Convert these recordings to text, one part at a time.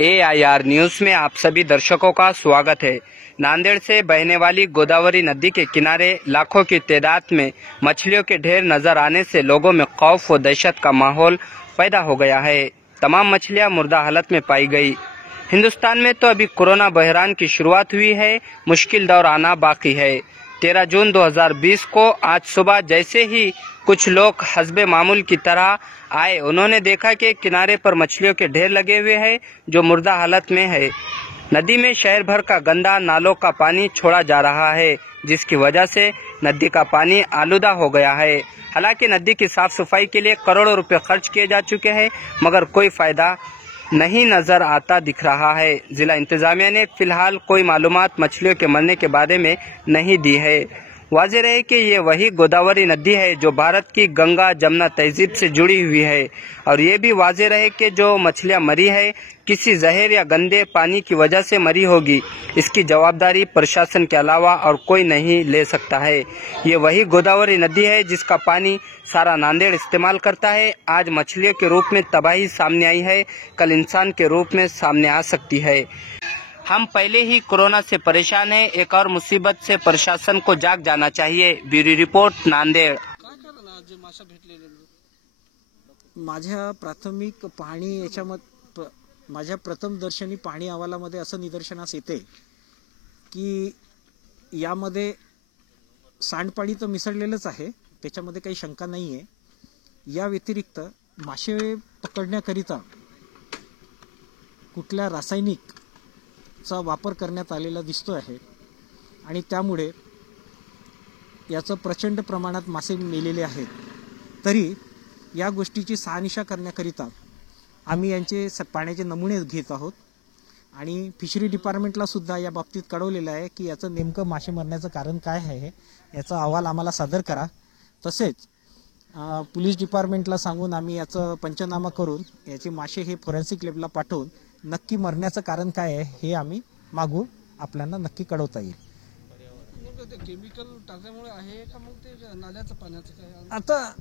AIR news में आप सभी दर्शकों का स्वागत है। नांदेड़ से बहने वाली गोदावरी नदी के किनारे लाखों की तादाद में मछलियों के ढेर नजर आने से लोगों में खौफ व दहशत का माहौल पैदा हो गया है। तमाम मछलियां मुर्दा हालत में पाई गई। हिंदुस्तान में तो अभी कोरोना बहरान की शुरुआत हुई है, मुश्किल दौर आना बाकी है। 13 जून 2020 को आज सुबह जैसे ही कुछ लोग हस्बे मामूल की तरह आए, उन्होंने देखा कि किनारे पर मछलियों के ढेर लगे हुए हैं जो मुर्दा हालत में है। नदी में शहर भर का गंदा नालों का पानी छोड़ा जा रहा है, जिसकी वजह से नदी का पानी आलूदा हो गया है। हालांकि नदी की साफ सफाई के लिए करोड़ों रुपए खर्च किए जा चुके हैं, मगर कोई फायदा नहीं नजर आता दिख रहा है। जिला इंतजामिया ने फिलहाल कोई मालूमात मछलियों के मरने के बारे में नहीं दी है। वाज़ेह रहे कि ये वही गोदावरी नदी है जो भारत की गंगा जमुना तहजीब से जुड़ी हुई है, और ये भी वाज़ेह रहे कि जो मछलियां मरी है किसी जहर या गंदे पानी की वजह से मरी होगी। इसकी जवाबदारी प्रशासन के अलावा और कोई नहीं ले सकता है। ये वही गोदावरी नदी है जिसका पानी सारा नांदेड़ इस्तेमाल करता है। आज मछलियों के रूप में तबाही सामने आई है, कल इंसान के रूप में सामने आ सकती है। हम पहले ही कोरोना से परेशान हैं, एक और मुसीबत से प्रशासन को जाग जाना चाहिए। Bureau report, Nanded. माझ्या प्राथमिक पाहणी याच्यामध्ये माझ्या प्रथमदर्शनी पाहणी अहवालामध्ये असं निदर्शनास येते की यामध्ये सांडपाणी तर मिसळलेलंच आहे, त्याच्यामध्ये काही शंका नाही आहे। या व्यतिरिक्त मासे पकडण्याकरिता कुठल्या रासायनिक चा वापर करण्यात आलेला दिसतो आहे आणि त्यामुळे याचं प्रचंड प्रमाणात मासे मेलेले आहेत। तरी या गोष्टीची शहानिशा करण्याकरिता आम्ही यांचे पाण्याचे नमुने घेत आहोत आणि फिशरी डिपार्टमेंटला सुद्धा या बाबतीत कळवलेलं आहे की याचं नेमकं मासे मरण्याचं कारण काय आहे, याचा अहवाल आम्हाला सादर करा। तसेच पोलीस डिपार्टमेंटला सांगून आम्ही याचं पंचनामा करून याचे मासे हे फोरेन्सिक लॅबला पाठवून नक्की मरण्याचं कारण काय आहे हे आम्ही मागून आपल्याला नक्की कळवता येईल। केमिकल टाकल्यामुळे आहे का मग ते नाल्याचं पाण्याचं काय? आता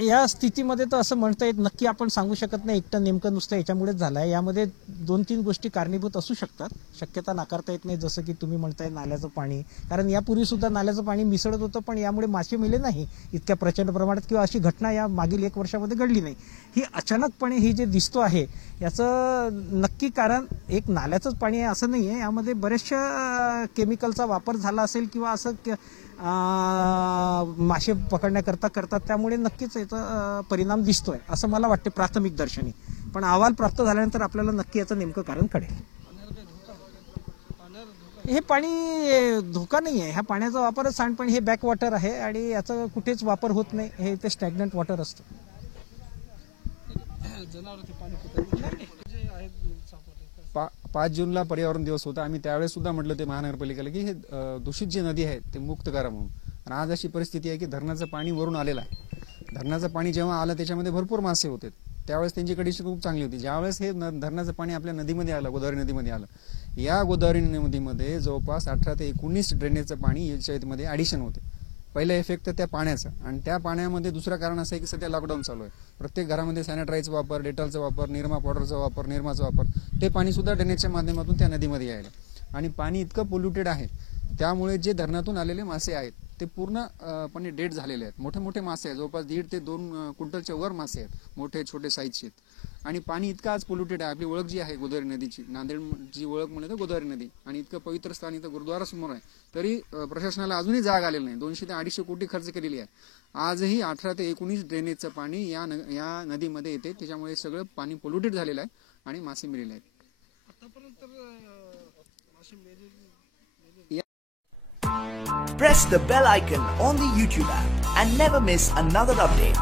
या स्थितीमध्ये तर असं म्हणता येत नक्की आपण सांगू शकत नाही एकटं नेमकं नुसतं याच्यामुळेच झालंय। यामध्ये 2-3 गोष्टी कारणीभूत असू शकतात, शक्यता नाकारता येत नाही। जसं की तुम्ही म्हणताय नाल्याचं पाणी, कारण यापूर्वी सुद्धा नाल्याचं पाणी मिसळत होतं पण यामुळे मासे मेले नाही इतक्या प्रचंड प्रमाणात, किंवा अशी घटना या मागील 1 वर्षामध्ये घडली नाही। ही अचानकपणे ही जे दिसतो आहे याचं नक्की कारण एक नाल्याचंच पाणी आहे असं नाही आहे, यामध्ये बरेचशा केमिकलचा वापर झाला असेल किंवा असं मासे पकडण्याकरता करतात, त्यामुळे नक्कीच याचा परिणाम दिसतोय असं मला वाटते प्राथमिक दर्शनी। पण अहवाल प्राप्त झाल्यानंतर आपल्याला नक्की याचं नेमकं कारण कळेल। हे पाणी धोका नाही आहे, ह्या पाण्याचा वापर सांडपाणी हे बॅक वॉटर आहे आणि याचा कुठेच वापर होत नाही, हे ते स्टॅग्नंट वॉटर असतं। 5 जूनला पर्यावरण दिवस होता, आम्ही त्यावेळेस सुद्धा म्हटलं ते महानगरपालिकेला की हे दूषित जी नदी आहे ते मुक्त करा म्हणून। आणि आज अशी परिस्थिती आहे की धरणाचं पाणी वरून आलेलं आहे। धरणाचं पाणी जेव्हा आलं त्याच्यामध्ये भरपूर मासे होते, त्यावेळेस त्यांची कंडिशन खूप चांगली होती। ज्यावेळेस हे धरणाचं पाणी आपल्या नदीमध्ये आलं, गोदावरी नदीमध्ये आलं, या गोदावरी नदीमध्ये जवळपास 18 ते 19 ड्रेनेजचं पाणी याच्यामध्ये ॲडिशन होते। पहिला इफेक्ट तर त्या पाण्याचा, आणि त्या पाण्यामध्ये दुसरं कारण असं आहे की सध्या लॉकडाऊन चालू आहे। प्रत्येक घरामध्ये सॅनिटाईजचा वापर, डेटॉलचा वापर, निरमा पावडरचा वापर, निरमाचा वापर, ते पाणी सुद्धा ड्रेनेजच्या माध्यमातून त्या नदीमध्ये यायला, आणि पाणी इतकं पोल्युटेड आहे त्यामुळे जे धरणातून आलेले मासे आहेत ते पूर्णपणे डेड झालेले आहेत। मोठे मोठे मासे आहेत, जवळपास 1.5 ते 2 क्विंटलच्या वर मासे आहेत, मोठे छोटे साईजचे। आणि पाणी इतकं आज पोल्युटेड आहे। आपली ओळख जी आहे गोदावरी नदीची, नांदेडची ओळख म्हणजे गोदावरी नदी, आणि इतकं पवित्र स्थान इथं गुरुद्वारा समोर आहे, तरी प्रशासनाला अजूनही जाग आलेली नाही। 200 ते 250 कोटी खर्च केलेली आहे। आजही 18 ते 19 ड्रेनेजचं पाणी या नदीमध्ये येते, त्याच्यामुळे सगळं पाणी पोल्युटेड झालेलं आहे आणि मासे मेलेले आहेत। Press the bell icon on the YouTube app and never miss another update.